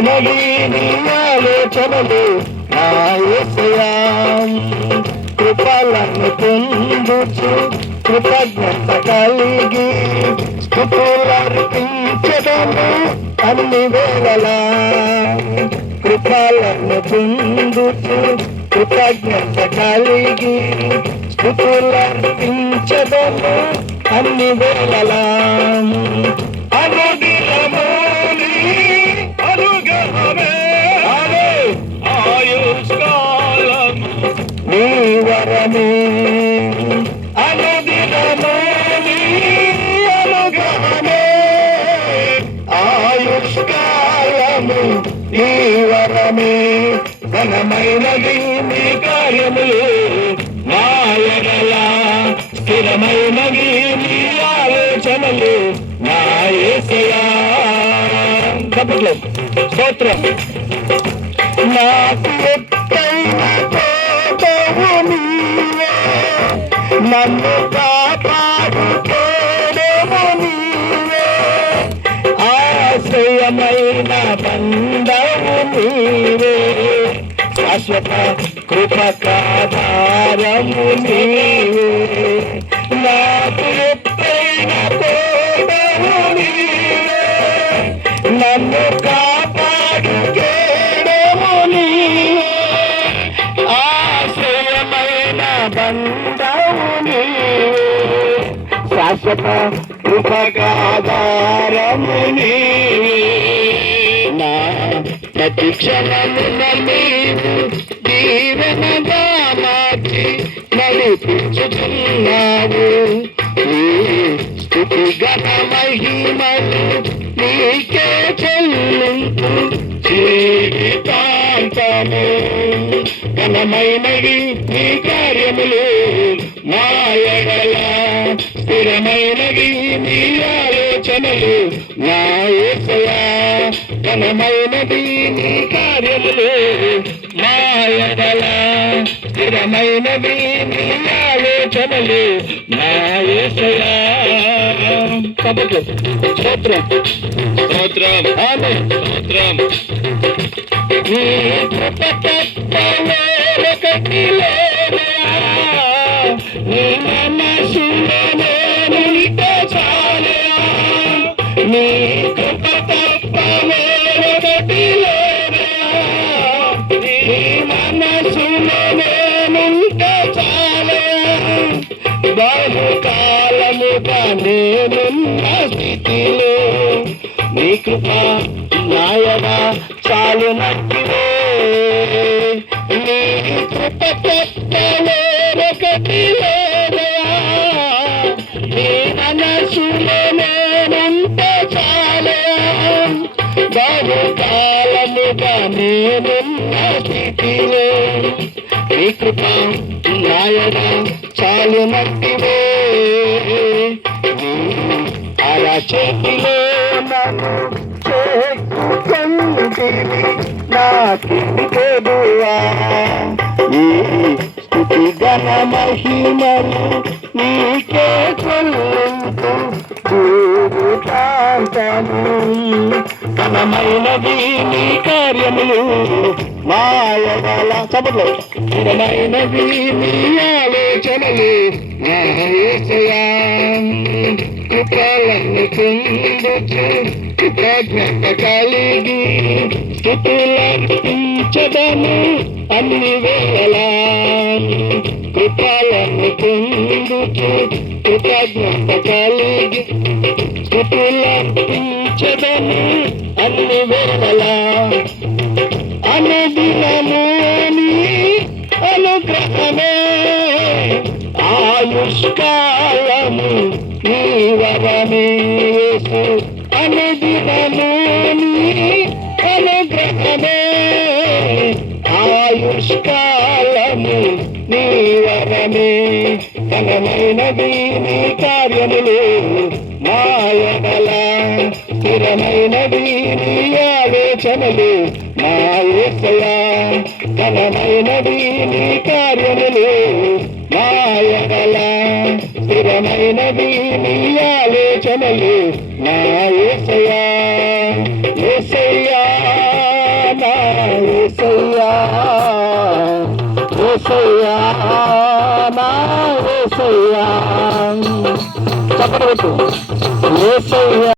ఘనమైనది నీ ఆలోచనలు నా యేసయ్యా. కృపలను పొందుచు కృతజ్ఞత కలిగి స్తుతులర్పించెదను అన్ని వేళలా. కృపలను పొందుచు కృతజ్ఞత కలిగి స్తుతులర్పించెదను అన్ని వేళలా. అనుదినము నీ అనుగ్రహమే ఆయుష్కాలము నీ వరమే. అనుదినము నీ అనుగ్రహమే ఆయుష్కాలము నీ వరమే. ఘనమైనది నీ కార్యములు నా ఎడల, స్థిరమైనది నీ ఆలోచనలు నా యేసయ్యా. స్తోత్రం. నాకు ఎత్తైన కోటవు నీవే, నన్ను కాపాడు తోడేవు నీవే. ఆశ్రయమైన బంధవు నీవే, శాశ్వత కృపకాధారము నీవే. నాకు ఎత్తైన కోటవు నీవే, నన్ను కాపాడు కేడము నీవే. ఆశ్రయమైన బంధము నీవే, శాశ్వత కృపకాధారము నీవే. నా ప్రతి క్షణమున నీవు దీవెనగా మార్చి నడిపించుచున్నావు. నీ స్తుతి ఘన మహిమలు నీకే చెల్లింపు జీవితాంతము. ఘనమైనవి నీ కార్యములు నా ఎడల, స్థిరమైనవి నీ ఆలోచనలు నా యేసయ్యా. ఘనమైనవి నీ కార్యములు నా ఎడల, స్థిరమైనవి నీ ఆలోచనలు నా యేసయ్యా. స్తోత్రం స్తోత్రం స్తోత్రం. నీ కృప తప్ప వేరొకటి లేదయా, నీ మనసులో నేనుంటే చాలయా. నీ కృప తప్ప వేరొకటి లేదయా, నీ మనసులో నేనుంటే చాలయా. బహుకాలముగా నేనున్న స్థితిలో నీ కృప నాయనా చాలునట్టివే. నీ కృప తప్ప వేరొకటి లేదయా, నీ మనసులో నేనుంటే చాలయా. బహుకాలముగా నేనున్న స్థితిలో నీ కృప నాయనా చాలునట్టివే. అరచేతిలో నన్ను చేసుకొంటివి నాకిది ప్రభువా. ఈ స్తుతి ఘన మహిమలు నీకే చెల్లింపు జీవితాంతము. ఘనమైనది నీ కార్యములు మా ఎడల, సభలో స్థిరమైనది నీ ఆలోచనలు నా యేసయ్యా. కృపలను పొందుచు కృతజ్ఞత కలిగి స్తుతులర్పించెదను అన్ని వేళలా. కృపలను పొందుచు కృతజ్ఞత కలిగి స్తుతులర్పించెదను అన్ని వేళలా. అనుదినము నీ అనుగ్రహమే ఆయుష్కాలము నీ వరమే. యేసు అనుదినము నీ అనుగ్రహమే ఆయుష్కాలము నీ వరమే. ఘనమైనవి నీ కార్యములు నా ఎడల, స్థిరమైనవి నీ ఆలోచనలు నా యేసయ్యా. ఘనమైనవి నీ కార్యములు నా ఎడల, స్థిరమైనవి నీ ఆలోచనలు నా యేసయ్యా. యేసయ్యా యేసయ్యా యేసయ్యా నా యేసయ్యా చప్పట్లు కొట్టు యేసయ్యా